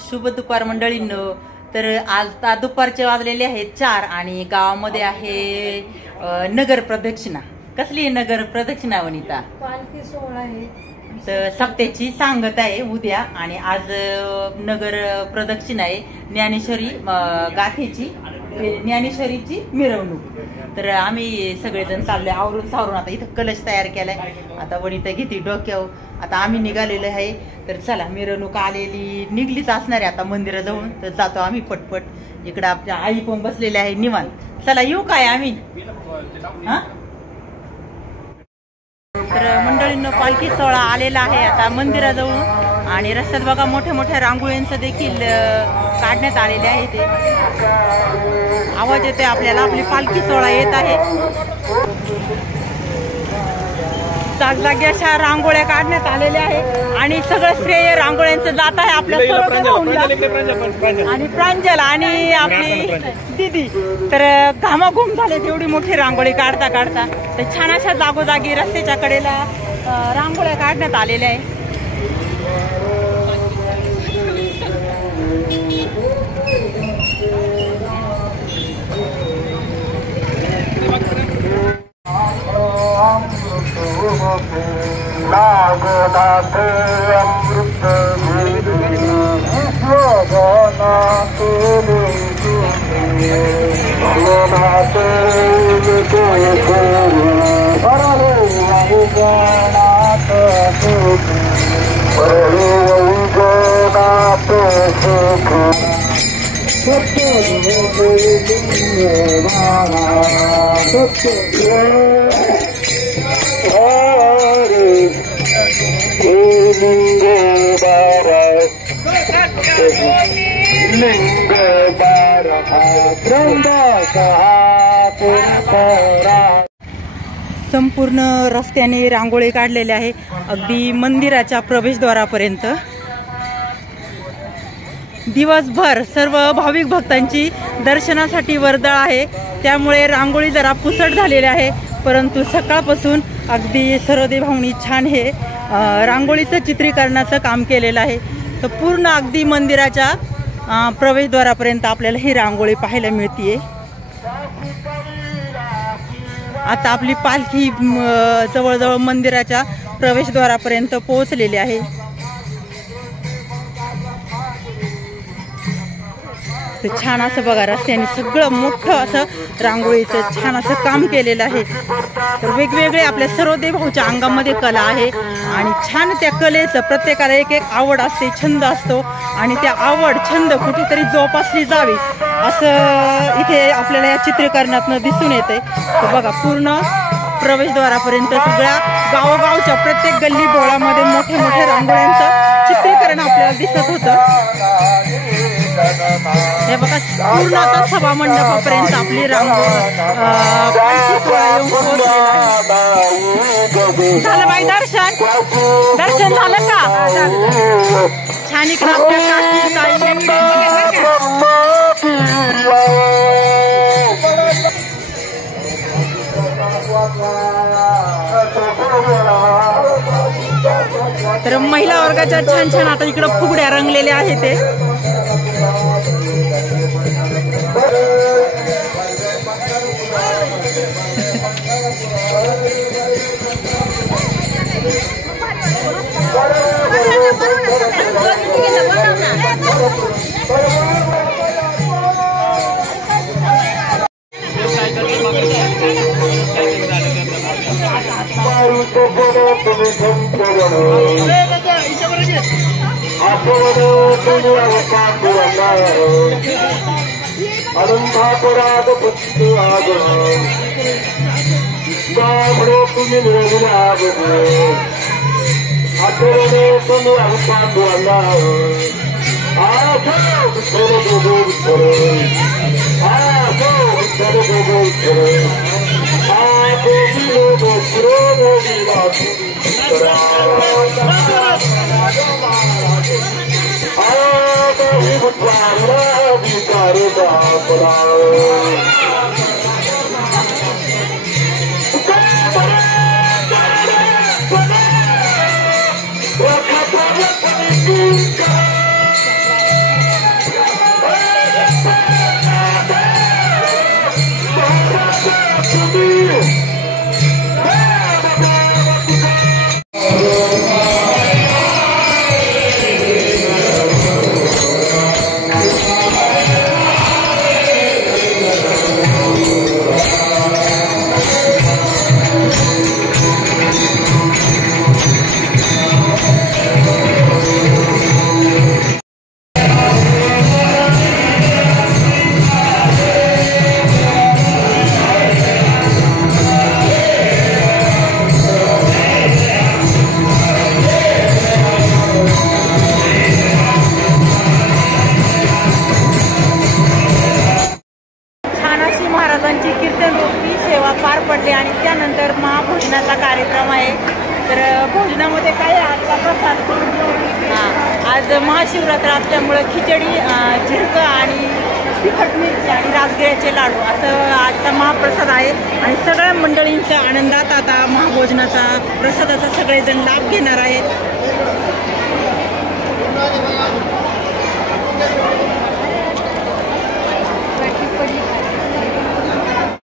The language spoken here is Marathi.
शुभ दुपार मंडळींनो. तर आता दुपारचे वाजलेले आहेत 4 आणि गावामध्ये आहे नगर प्रदक्षिणा. कसली नगर प्रदक्षिणा वनिता? पालखी सोहळा आहे. तर सप्त्याची सांगत आहे उद्या आणि आज नगर प्रदक्षिणा आहे. ज्ञानेश्वरी गाथेची ज्ञानेश्वरीची मिरवणूक. तर आम्ही सगळेजण चाललोय आवरून सावरून. आता इथं कलश तयार केलाय. आता वनिता घेते डोक्यावर. आता आम्ही निघालेलो आहे. तर चला मिरवणूक आलेली निघलीच असणार आहे आता मंदिराजवळ. तर जातो आम्ही पटपट. इकडे आपल्या आई पण बसलेल्या आहे निवांत. चला येऊ काय आम्ही हा. तर मंडळींनो पालखी सोहळा आलेला आहे आता मंदिराजवळ आणि रस्त्यात बघा मोठ्या मोठ्या रांगोळ्यांचं देखील काढण्यात आलेले आहे. ते आवाज येते आपल्याला. आपली पालखी सोहळा येत आहे. जागजागी अशा रांगोळ्या काढण्यात आलेल्या आहे आणि सगळं श्रेय रांगोळ्यांचं जात आहे आपल्या आणि प्रांजल आणि आपली दीदी. तर घामाघूम झाले तेवढी मोठी रांगोळी काढता काढता. तर छान अशा जागोजागी रस्त्याच्या कडेला रांगोळ्या काढण्यात आलेल्या आहे. संपूर्ण रस्त्याने रांगोळी काढलेले आहे अगदी मंदिराच्या प्रवेशद्वारापर्यंत. दिवसभर सर्व भाविक भक्तांची दर्शनासाठी वर्दळ आहे. त्यामुळे रांगोळी जरा पुसट झालेली आहे. परंतु सकाळपासून अगदी सर्वदे भावनी छान हे रांगोळीचं चित्रीकरणाचं काम केलेलं आहे. तर पूर्ण अगदी मंदिराच्या प्रवेशद्वारापर्यंत आपल्याला ही रांगोळी पाहायला मिळतीये. आता आपली पालखी जवळजवळ मंदिराच्या प्रवेशद्वारापर्यंत पोहोचलेली आहे. तर छान असं बघा रस्त्याने सगळं मोठं असं रांगोळीचं छान असं काम केलेलं आहे. तर वेगवेगळे आपल्या सर्व देवभाऊच्या अंगामध्ये कला आहे आणि छान त्या कलेचं प्रत्येकाला एक एक आवड असते, छंद असतो आणि त्या आवड छंद कुठेतरी जोपासली जावी असं इथे आपल्याला या चित्रीकरणातून दिसून येते. तर बघा पूर्ण प्रवेशद्वारापर्यंत सगळ्या गावोगावच्या प्रत्येक गल्ली बोळामध्ये मोठे मोठे रांगोळ्यांचं चित्रीकरण आपल्याला दिसत होतं. हे बघा पूर्ण आता सभा मंडपापर्यंत आपली रांगोळी झालं बाई. दर्शन झालं का? छान इकडे तर महिला वर्गाच्या छान छान आता इकडं फुगड्या रंगलेल्या आहेत. ते महाशिवरात्र असल्यामुळं खिचडी, झिरकं आणि तिखट मिरची आणि राजगिऱ्याचे लाडू असं आजचा महाप्रसाद आहे. आणि सगळ्या मंडळींच्या आनंदात आता महाभोजनाचा प्रसादाचा सगळेजण लाभ घेणार आहेत.